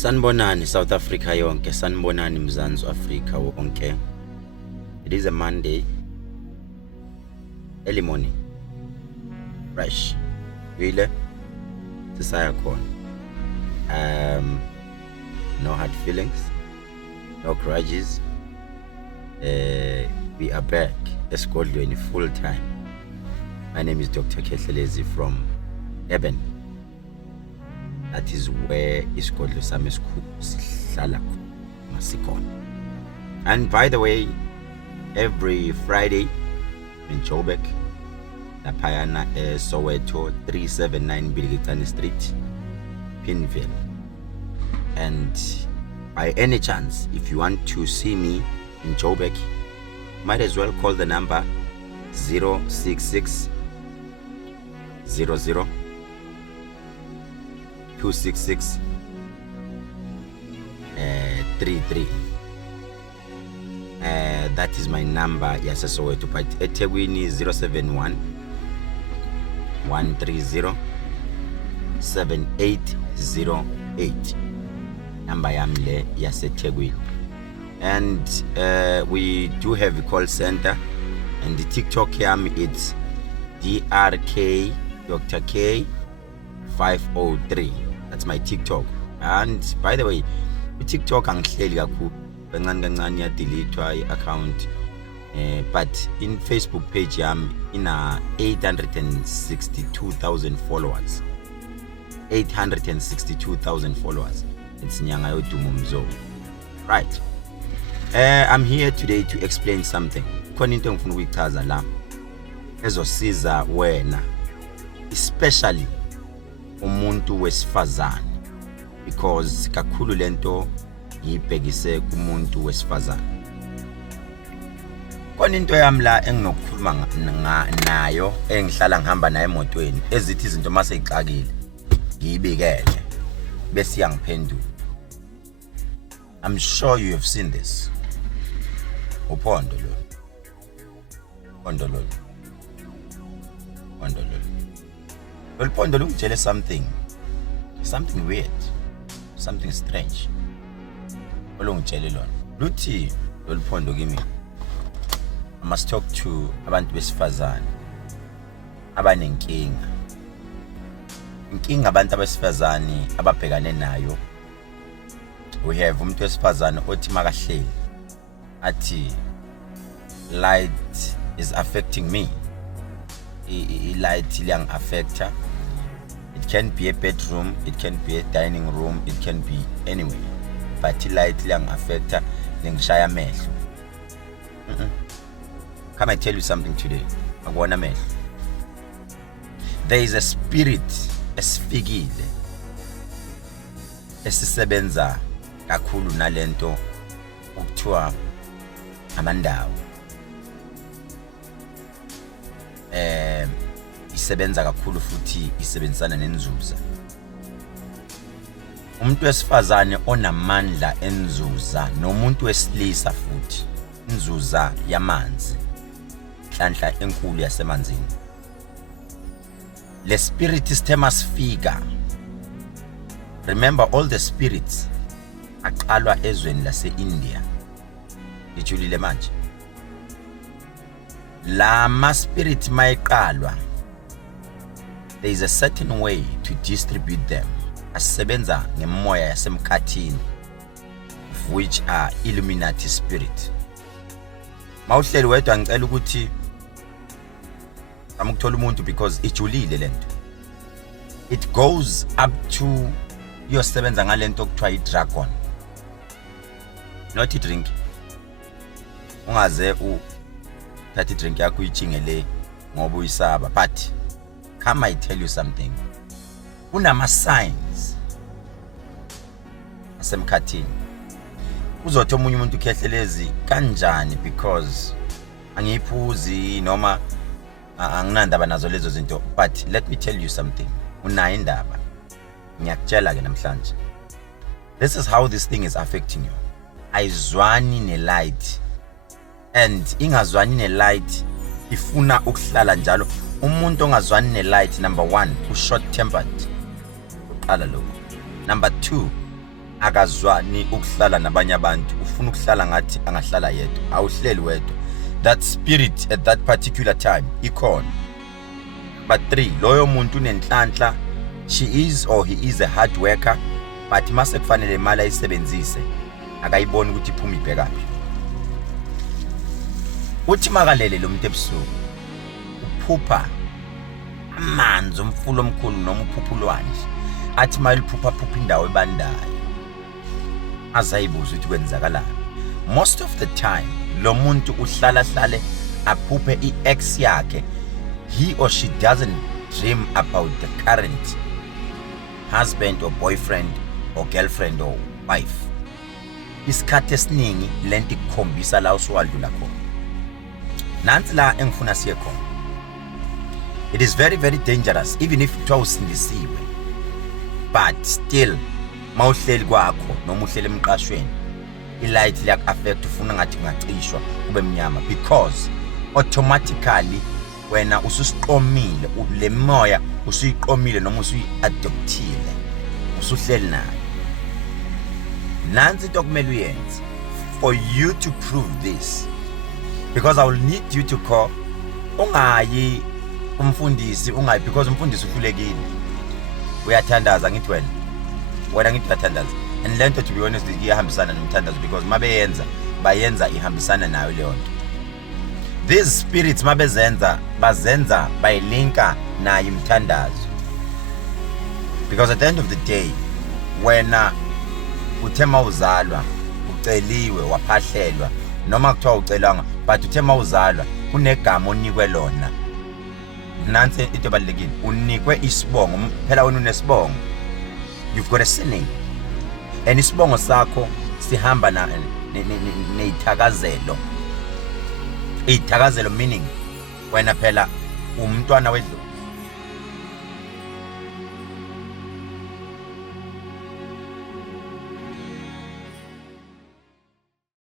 Sanibonani South Africa yonke, sanibonani Mzansi Africa wonke. It is a Monday, early morning, fresh. Really? Sisaya khona. No hard feelings, no grudges. We are back esigodlweni full time. My name is Dr. Kehlelezi from Eben. That is where isigodlo sami esikhulu sihlala khona. And by the way, every Friday in Joburg, laphayana Soweto 379 Bilikitani Street, Pinville. And by any chance, if you want to see me in Joburg, might as well call the number 066 00 266 33. That is my number. Yes, so to but eThekwini 071 130 7808. Number yam le yaseThekwini. And we do have a call center, and the TikTok yam it's DRK Dr. K 503. That's my TikTok. And by the way, TikTok angihleli kakhulu, kancane yadeletewa i-account, but in Facebook page yami ina 862,000 followers. 862,000 followers. It's nyanga yodumo mzo. Right. I'm here today to explain something. Khona into engifuna ukuyichaza la ezosiza wena, especially umuntu wesifazane, because kakhulu lento ngibhekise kumuntu wesifazane. Khona into yami la enginokukhuluma nayo, engihlala ngihamba naye emotweni, ezithi izinto mase ixakile ngiyibikele bese yangiphendula. I'm sure you have seen this. Uphondo lo. Uphondo lo. Uphondo lo. Uphondo lo ngitshele something weird, something strange. Olungitshele lona. Luthi loluphondo kimi, I must talk to abantu besifazane abanenkinga. Inkinga abantu abesifazane ababhekane nayo. We have umuntu wesifazane othi makahleli athi light is affecting me. Light liyang affecta. It can be a bedroom, it can be a dining room, it can be anywhere. But light liyang affecta, lingishaya amehlo. Come I tell you something today. Akubona amehlo. There is a spirit esifikile esisebenza kakhulu nalento okuthiwa amandawo. Isebenza kakhulu futhi isebenzisana nenzuza. Umuntu wesifazane onamandla enzuza nomuntu wesilisa futhi inzuza yamanzi, hlanhla enkulu yasemanzini. Le spirit isithema sifika. Remember, all the spirits aqalwa ezweni lase-India. Ijulile manje. La ma spirit mayiqalwa, there is a certain way to distribute them. Asebenza ngemoya yasemkhathini, which are Illuminati spirit. Mawuhleli wedwa ngicela ukuthi amukuthola umuntu because ijulile lento. It goes up to yosebenza ngalento okuthiwa i-dragon. Not drink. Ungaze thathi drink yakho uyijingele ngoba uyisaba. But come I tell you something. Unama signs asemkhathini. Uzothi omunye umuntu Kehlelezi kanjani because angiyiphuzi noma anginandaba nazo lezo zinto. But let me tell you something. Unayo indaba. Ngiyakutshela ke namhlanje. This is how this thing is affecting you. Ayizwani ne-light, and ingazwani ne-light ifuna ukuhlala njalo. Umuntu ongazwani ne-light, number 1, u-short tempered. Uqala lo. Number 2, akazwani ukuhlala nabanye abantu, ufuna ukuhlala ngathi angahlala yedwa, awuhleli wedwa. That spirit at that particular time ikhona. But 3, loyo muntu unenhlanhla, she is or he is a hard worker, but mase kufanele imali ayisebenzise akayiboni ukuthi iphuma ibhekaphi. Uthi makalele lo muntu ebusuku uphupha amanzi umfulo omkhulu noma uphuphulwane, athi mayiliphupha indawo ebandayo azayibuza ukuthi kwenzakalani. Most of the time lo muntu uhlala aphuphe i-ex yakhe. He or she doesn't dream about the current husband or boyfriend or girlfriend or wife. Isikhathi esiningi lento ikukhombisa la usuwadlula khona. Nansi la engifuna siye khona. It is very, very dangerous, even if kuthiwa usindisiwe, but still mawuhleli kwakho noma uhleli emqashweni, ilight liyak-affect, ufuna ngathi ungacishwa kube mnyama, because automatically wena ususiqomile, le moya usuyiqomile noma usuyi-adoptile, usuhleli nayo. Nansi into okumele uyenze for you to prove this, because I will need you to call. Ungayi umfundisi, ungayi because umfundisi uhlulekile, uyathandaza ngithi wena ngithi uyathandaza, and lento to be honest iyahambisana nomthandazo, because bayenza ihambisana nayo leyo nto. These spirits bazenza bayilinka nayo imthandazo, because at the end of the day wena uthe mawuzalwa uceliwe waphahlelwa, noma kuthiwa ucelanga, but uthe mawuzalwa kunegama onikwe lona. Nansi into ebalulekile, unikwe isibongo, phela wena unesibongo, you've got a surname, and isibongo sakho sihamba neyithakazelo. Ithakazelo meaning wena phela umntwana wedlozi,